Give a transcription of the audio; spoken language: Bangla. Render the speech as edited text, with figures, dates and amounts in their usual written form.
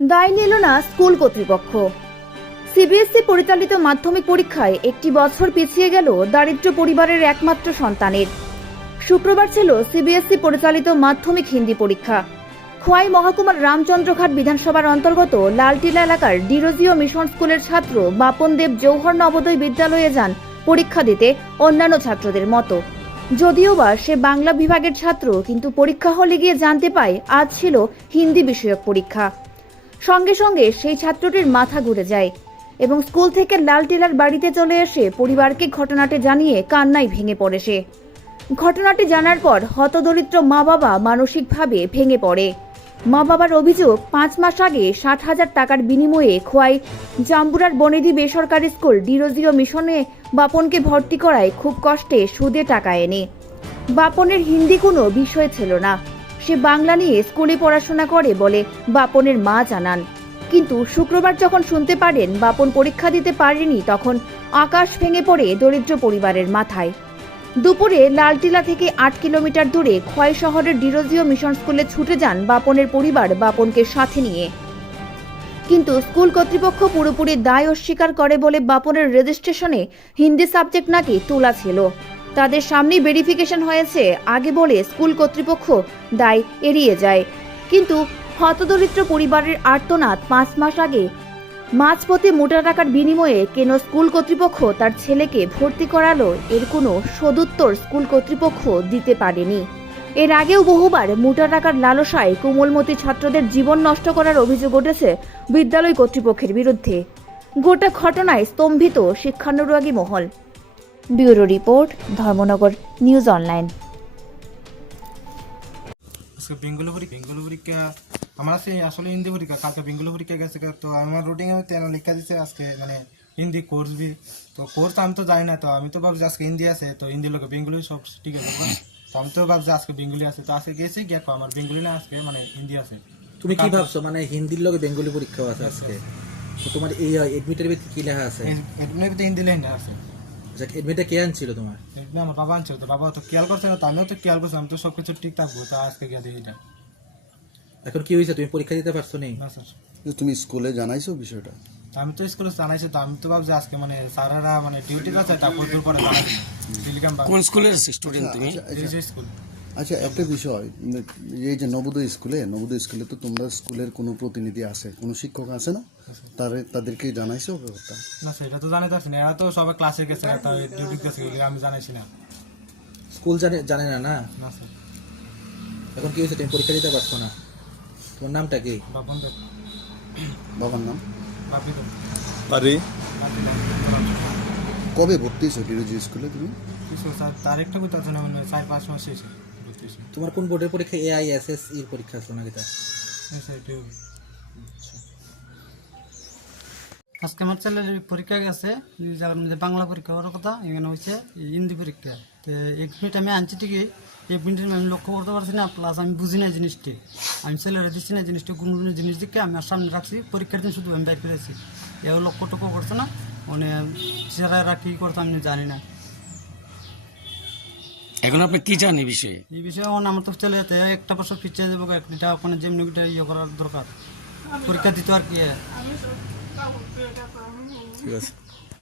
দায় নিল না স্কুল কর্তৃপক্ষ। সিবিএসই পরিচালিত মাধ্যমিক পরীক্ষায় একটি বছর পিছিয়ে গেল দারিদ্র পরিবারের একমাত্র সন্তানের। শুক্রবার ছিল সিবিএসই পরিচালিত মাধ্যমিক হিন্দি পরীক্ষা। খোয়াই মহকুমার রামচন্দ্রঘাট বিধানসভার অন্তর্গত লালটিলা এলাকার ডিরোজিও মিশন স্কুলের ছাত্র বাপন দেব জৌহর নবোদয় বিদ্যালয়ে যান পরীক্ষা দিতে অন্যান্য ছাত্রদের মতো। যদিও বা সে বাংলা বিভাগের ছাত্র, কিন্তু পরীক্ষা হলে গিয়ে জানতে পায় আজ ছিল হিন্দি বিষয়ক পরীক্ষা। সঙ্গে সঙ্গে সেই ছাত্রটির মাথা ঘুরে যায় এবং স্কুল থেকে লালটিলার বাড়িতে চলে এসে পরিবারকে ঘটনাটি জানিয়ে কান্নায় ভেঙে পড়ে সে। ঘটনাটি জানার পর হতদরিদ্র মা বাবা মানসিকভাবে ভেঙে পড়ে। মা বাবার অভিযোগ, 5 মাস আগে 60,000 টাকার বিনিময়ে খোয়াই জাম্বুরার বনেদি বেসরকারি স্কুল ডিরোজিও মিশনে বাপনকে ভর্তি করায় খুব কষ্টে সুদে টাকা এনে। বাপনের হিন্দি কোনো বিষয় ছিল না, সে বাংলা নিয়ে স্কুলে পড়াশোনা করে বলে বাপনের মা জানান। কিন্তু শুক্রবার যখন শুনতে পারেন বাপন পরীক্ষা দিতে পারেনি, তখন আকাশ ভেঙে পড়ে দরিদ্র পরিবারের মাথায়। দুপুরে লালটিলা থেকে 8 কিলোমিটার দূরে খোয়াই শহরের ডিরোজিও মিশন স্কুলে ছুটে যান বাপনের পরিবার বাপনকে সাথে নিয়ে। কিন্তু স্কুল কর্তৃপক্ষ পুরোপুরি দায় অস্বীকার করে বলে বাপনের রেজিস্ট্রেশনে হিন্দি সাবজেক্ট নাকি তোলা ছিল। তাদের সামনেই ভেরিফিকেশন হয়েছে আগে বলে স্কুল কর্তৃপক্ষ দায় এড়িয়ে যায়। কিন্তু হতদরিদ্র পরিবারের আর্তনাদ, 5 মাস আগে মাঝপথে মোটা টাকার বিনিময়ে কেন স্কুল কর্তৃপক্ষ তার ছেলেকে ভর্তি করালো, এর কোনো সদুত্তর স্কুল কর্তৃপক্ষ দিতে পারেনি। এর আগেও বহুবার মোটা টাকার লালসায় কোমলমতি ছাত্রদের জীবন নষ্ট করার অভিযোগ উঠেছে বিদ্যালয় কর্তৃপক্ষের বিরুদ্ধে। গোটা ঘটনায় স্তম্ভিত শিক্ষানুরাগী মহল। Bureau report, Dharmanagar news online. Bengali পরীক্ষা আমার আছে আসলে হিন্দি পরীক্ষা, কালকে বেঙ্গলি পরীক্ষা গেছে। তো আমার রুটিনে লেখা দিচ্ছে আজকে মানে হিন্দি কোর্স বি, তো কোর্স আমি তো জানি না। তো আমি তো ভাবছি আজকে হিন্দি আছে, তো হিন্দি লোক বেঙ্গলি সব ঠিক আছে। তো আমি তো ভাবছি আজকে বেঙ্গলি আছে, তো আজকে গেছি গিয়ে আমার বেঙ্গলি না, আজকে মানে হিন্দি আছে। তুমি কি ভাবছো মানে হিন্দির লগে বেঙ্গলি পরীক্ষাও আছে আজকে? তো তোমার এই এডমিটের ভিতরে কি লেখা আছে? এমনি হিন্দি লেখা আছে। আচ্ছা, এডমিটটা কে আনছিল তোমার? এমনি আমার বাবা আনছিল, তো বাবা তো খেয়াল করছে না, তো আমিও তো খেয়াল করছি, আমি তো সবকিছু ঠিক থাকবো। তো আজকে গিয়ে দেখি এটা। এখন কি হয়েছে, তুমি পরীক্ষা দিতে পারছো নি? না স্যার। তুমি স্কুলে জানাইছো বিষয়টা? আমি তো স্কুলে জানাইছি, তো আমি তো ভাবছি আজকে মানে স্যারেরা মানে ডিউটি আছে, তারপর দূর করে জানাই। কোন স্কুলের স্টুডেন্ট তুমি? স্কুল। আচ্ছা, একটা বিষয়, এই যে নবোদয় স্কুলে তো তোমরা স্কুলের কোনো প্রতিনিধি আছে, কোনো শিক্ষক আছে না? তাদেরকে জানাইছো ব্যাপারটা? না সেটা তো জানাতে পারছি না, এরা তো সবাই ক্লাসে গেছে, ডিউটি গেছে, আমি জানাইছি না। স্কুল জানে না? না না স্যার। এখন কি হয়েছে, তুমি পরীক্ষা দিতে পারছো না? তোমার নামটা কি? বাপন দেব। বাবার নাম? বাপি দেব। আরে কবে ভর্তি হয়েছো ডিরোজিও স্কুলে তুমি? কিছু স্যার তারিখটা কোথাও আছে না, মানে 4-5 মাস শেষে ভর্তি হয়েছি। তোমার কোন বোর্ডের পরীক্ষা? AISS এর পরীক্ষা আসলো নাকি? তা স্যার ডিউটি। আজকে আমার ছেলের পরীক্ষা গেছে, জায়গার মধ্যে বাংলা পরীক্ষা হওয়ার কথা, এখানে হয়েছে হিন্দি পরীক্ষা। তো 1 মিনিট আমি আনছি ঠিকই, 1 মিনিট আমি লক্ষ্য করতে পারছি না, প্লাস আমি বুঝি না জিনিসটি, আমি ছেলেরা দিচ্ছি না জিনিসটি, কোনো জিনিস দিকে আমি আর সামনে রাখছি, পরীক্ষার দিন শুধু আমি বাইর করেছি। এও লক্ষ্য টক্ষ্য করছে না, মানে ছেলেরা কী করতো আমি জানি না। এখন আপনি কি জানেন এই বিষয়ে? এই বিষয়ে আমার তো ছেলে একটা বছর পিছিয়ে যাবো, একটা ওখানে যেমনি ইয়ে করার দরকার, পরীক্ষা দিত আর কি। ঠিক আছে।